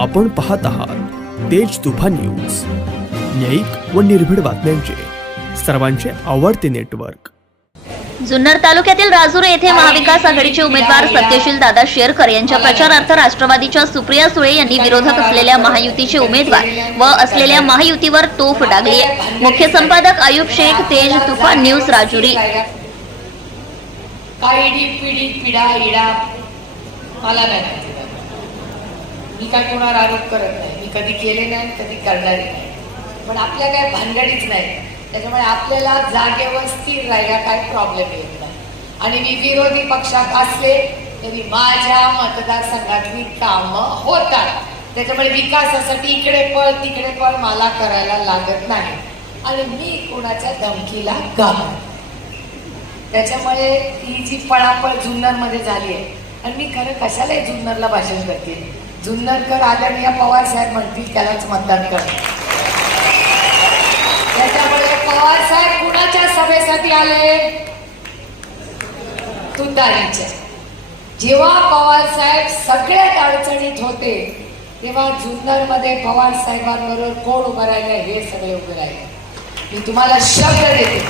आपण पाहत आहात तेज तुफान न्यूज. न्यायिक व निर्भीड बातम्यांचे. सर्वांचे आवडते नेटवर्क. जुन्नर तालुक्यातील राजुरी येथे महाविकास आघाडीचे उमेदवार सत्यशील दादा शेरकर यांच्या प्रचारार्थ राष्ट्रवादीच्या सुप्रिया सुळे यांनी विरोधक असलेल्या महायुतीचे उमेदवार व असलेल्या महायुतीवर तोफ डागली. आहे मुख्य संपादक आयुब शेख तेज तुफान न्यूज राजुरी. मला. मी काय कोणावर आरोप करत नाही. मी कधी केले नाही कधी करणारी नाही. पण आपल्या काय भानगडीच नाही. त्याच्यामुळे आपल्याला जागेवर स्थिर राहिला काय प्रॉब्लेम येत नाही. आणि मी विरोधी पक्षात असले तरी माझ्या मतदारसंघातली कामं होतात. त्याच्यामुळे विकासासाठी इकडे पळ तिकडे पळ मला करायला लागत नाही. आणि मी कोणाच्या धमकीला घाबरत त्याच्यामुळे ही जी पळापळ जुन्नरमध्ये झाली आहे आणि मी खरं कशाला जुन्नरला भाषण करते. जुन्नरकर आदरणीय पवार साहेब म्हणतील त्यालाच मतदान कर. त्याच्यामुळे पवार साहेब कुणाच्या सभेसाठी आले? तुतारीच्या. जेव्हा पवार साहेब सगळ्यात अडचणीत होते तेव्हा जुन्नरमध्ये पवार साहेबांबरोबर कोण उभं राहिलं हे सगळे उभे राहिले. मी तुम्हाला शब्द देते.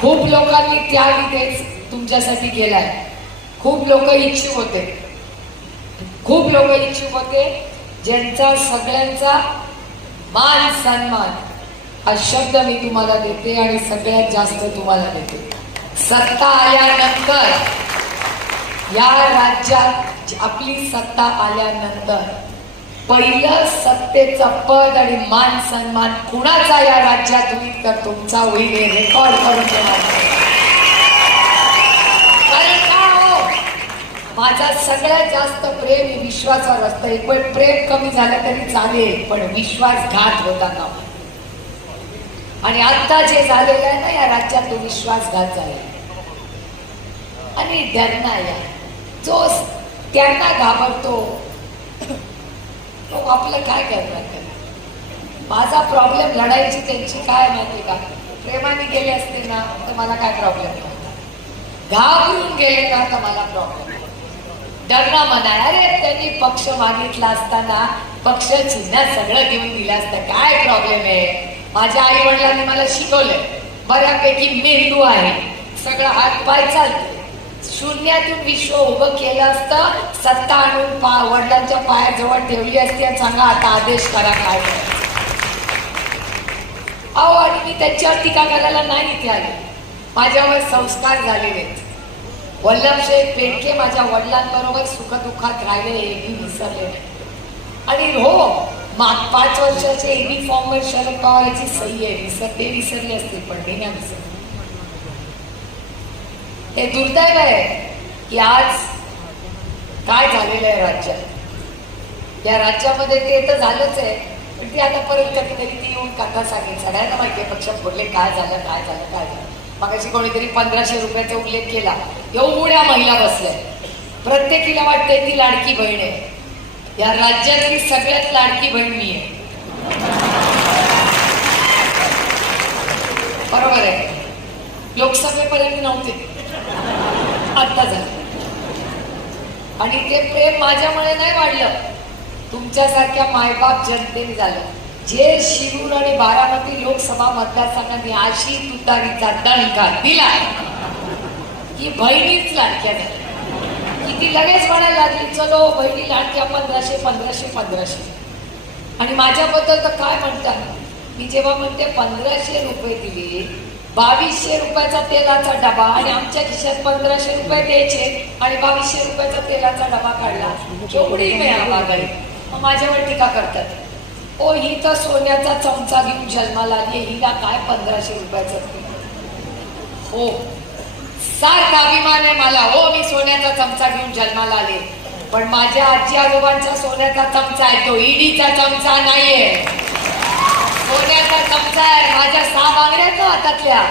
खूप लोकांनी त्या इथे तुमच्यासाठी केलाय. खूप लोक इच्छुक होते. खूप लोक इच्छुक होते ज्यांचा सगळ्यांचा मान सन्मान. हा शब्द मी तुम्हाला देते आणि सगळ्यात जास्त तुम्हाला देते. सत्ता आल्यानंतर या राज्यात आपली सत्ता आल्यानंतर पहिलं सत्तेचं पद आणि मान सन्मान कुणाचा या राज्यात होईल तर तुमचा होईल हे रेकॉर्ड करून ठेवा कारण का हो माझा सगळ्यात जास्त प्रेम विश्वासावर असतं. एक वेळ प्रेम कमी झालं तरी चालेल पण विश्वासघात होता का? आणि आता जे झालेलं आहे ना या राज्यात तो विश्वासघात झाला. आणि डरना या जो त्यांना घाबरतो तो आपलं काय करणार माझा प्रॉब्लेम लढायची त्यांची काय माहिती का? प्रेमाने गेले असते ना तर मला काय प्रॉब्लेम नव्हता घाबरून गेले ना तर मला प्रॉब्लेम डरणं म्हणा अरे त्यांनी पक्ष मागितला असताना पक्ष चिन्ह सगळं घेऊन दिलं असतं. काय प्रॉब्लेम आहे? माझ्या आई वडिलांनी मला शिकवलंय बऱ्यापैकी मेंदू आहे. सगळं हात पाय चालते. शून्यातून विश्व उभं केलं असतं सत्ता आणून पा वडिलांच्या पायाजवळ ठेवली असती आणि सांगा आता आदेश करा काय अहो आणि मी त्यांच्यावर टीका करायला नाही इथे आले. माझ्यावर संस्कार झालेले आहेत. वल्लभशेठ पेटके माझ्या वडिलांबरोबर सुखदुःखात राहिले हे मी विसरले. आणि हो माग पाच वर्षाचे एबी फॉर्मवर शरद याची सही आहे विसर ते विसरले असते पण मी नाही विसरले. हे दुर्दैव आहे की आज काय झालेलं आहे राज्यात? या राज्यामध्ये ते तर झालंच आहे पण ते आता परत कधीतरी ती येऊन कथा सांगेल. सगळ्यांना माहिती आहे पक्ष काय झालं काय झालं काय झालं. मगाशी कोणीतरी पंधराशे रुपयाचा उल्लेख केला. एवढ्या महिला बसल्या. प्रत्येकीला वाटतंय ती लाडकी बहीण आहे. या राज्यातली सगळ्यात लाडकी बहीण मी आहे. बरोबर आहे. लोकसभेपर्यंत नव्हते. आता झालं. आणि ते प्रेम माझ्यामुळे नाही वाढलं. तुमच्यासारख्या मायबाप जनतेने झालं. जे शिरूर आणि बारामती लोकसभा मतदारसंघाने अशी तुतारीचा दणका दिला की बहिणीच लाडक्या झाल्या की ती लगेच म्हणायला लागली चलो बहिणी लाडक्या पंधराशे पंधराशे पंधराशे. आणि माझ्याबद्दल तर काय म्हणतात? मी जेव्हा म्हणते पंधराशे रुपये दिले बावीसशे रुपयाचा तेलाचा डबा आणि आमच्या खिशात पंधराशे रुपये द्यायचे आणि बावीसशे रुपयाचा तेलाचा डबा काढला केवढी महागाई मग माझ्यावर टीका करतात. ओ ही तर सोन्याचा चमचा घेऊन जन्माला आली हिला काय पंधराशे रुपयाचं? हो. सारखा अभिमान आहे मला. हो मी सोन्याचा चमचा घेऊन जन्माला आले पण माझ्या आजी आजोबांचा सोन्याचा चमचा आहे. तो ईडीचा चमचा नाहीये. सोन्याचा चमचा आहे. माझ्या सहा बांगड्यात ना हातातल्या.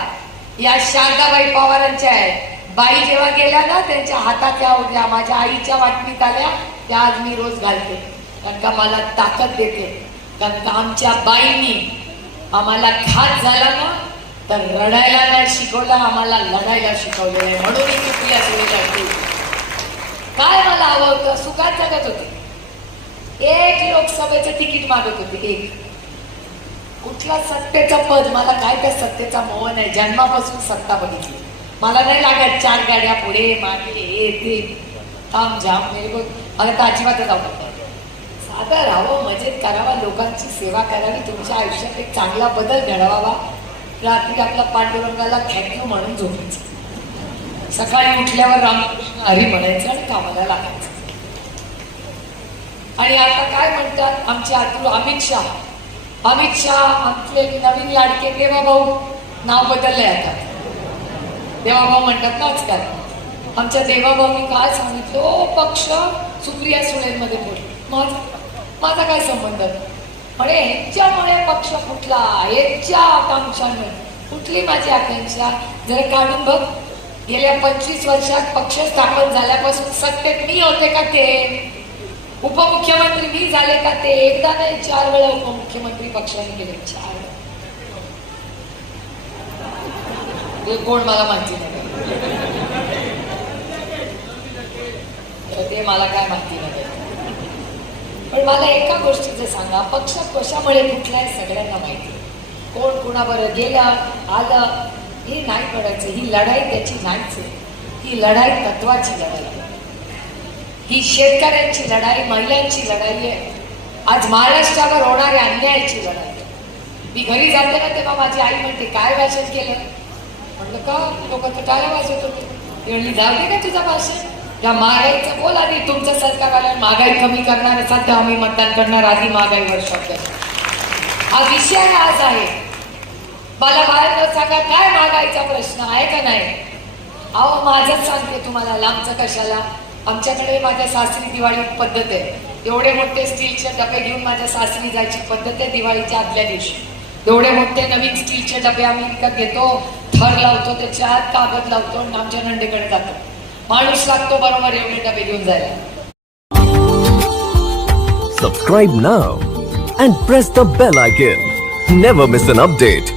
या शारदाबाई पवारांच्या आहे. बाई जेव्हा गेल्या ना त्यांच्या हातातल्या होत्या माझ्या आईच्या वाटणीत आल्या. त्या आज मी रोज घालते. कारण का मला ताकद देते. कारण का आमच्या बाईंनी आम्हाला खात झाला ना तर रडायला नाही शिकवलं आम्हाला लढायला शिकवलं आहे म्हणून मी तुला सुविधा काय मला हवं होतं? सुखात जगत होते. एक लोकसभेचं तिकीट मागत होते एक. कुठला सत्तेचं पद? मला काय त्या सत्तेचा मोह नाही. जन्मापासून सत्ता बघितली. मला नाही लागत चार गाड्या पुढे मागे हे ते. थांब जाम मेरे को मला तर अजिबातच आवडत नाही. साधं राहावं मजेत करावं. लोकांची सेवा करावी तुमच्या आयुष्यात एक चांगला बदल घडवावा. रात्री आपला पांडुरंगाला थँक्यू म्हणून झोपायचं सकाळी उठल्यावर रामकृष्ण हरी म्हणायचं आणि कामाला लागायचं. आणि आता काय म्हणतात आमचे आतुर अमित शहा? अमित शहा आमचे नवीन लाडके देवा भाऊ. नाव बदललंय आता. देवाभाऊ म्हणतात ना आजकाल आमच्या देवाभाऊनी काय सांगितलं? ओ पक्ष सुप्रिया सुळेंमध्ये बोल माझा माझा काय संबंध? म्हणे ह्याच्यामुळे पक्ष फुटला ह्याच्या आकांक्षाने. कुठली माझी आकांक्षा. जर काढून बघ गेल्या पंचवीस वर्षात पक्ष स्थापन झाल्यापासून सत्तेत मी होते का ते? उपमुख्यमंत्री मी झाले का ते? एकदा नाही चार वेळा उपमुख्यमंत्री पक्षाने गेले चार. वेळा. कोण मला माहिती नाही. तर ते मला काय माहिती नाही. पण मला एका गोष्टीचं सांगा पक्ष कशामुळे कुठलाय सगळ्यांना माहिती कोण कुणाबरोबर गेला आला हे नाही पडायचं ही लढाई त्याची नाहीच आहे. ही लढाई तत्वाची लढाई आहे. ही शेतकऱ्यांची लढाई महिलांची लढाई आहे. आज महाराष्ट्रावर होणाऱ्या अन्यायाची लढाई आहे. मी घरी जाते ना तेव्हा माझी आई म्हणते काय भाषण केलं? म्हणलं का? लोक तर टाळ्या वाजवत होते. ती म्हणली जाऊ दे का तुझा भाषण? त्या महागाईचं बोल आधी. तुमचं सरकार महागाई कमी करणार सध्या आम्ही मतदान करणार आधी महागाईवर शब्द हा विषय आज आहे. मला बाहेर सांगा काय महागाईचा प्रश्न आहे का नाही? अहो माझंच सांगते तुम्हाला. लांबचं कशाला? आमच्याकडे माझ्या सासरी दिवाळी पद्धत आहे. एवढे मोठे स्टीलचे डबे घेऊन माझ्या सासरी जायची पद्धत आहे दिवाळीच्या आदल्या दिवशी. एवढे मोठे नवीन स्टीलचे डबे आम्ही विकत घेतो. थर लावतो त्याच्या आत कागद लावतो आणि आमच्या नंडेकडे जातो. माणूस लागतो बरोबर एवढे डबे घेऊन जायला Subscribe now and press the bell icon. Never miss an update.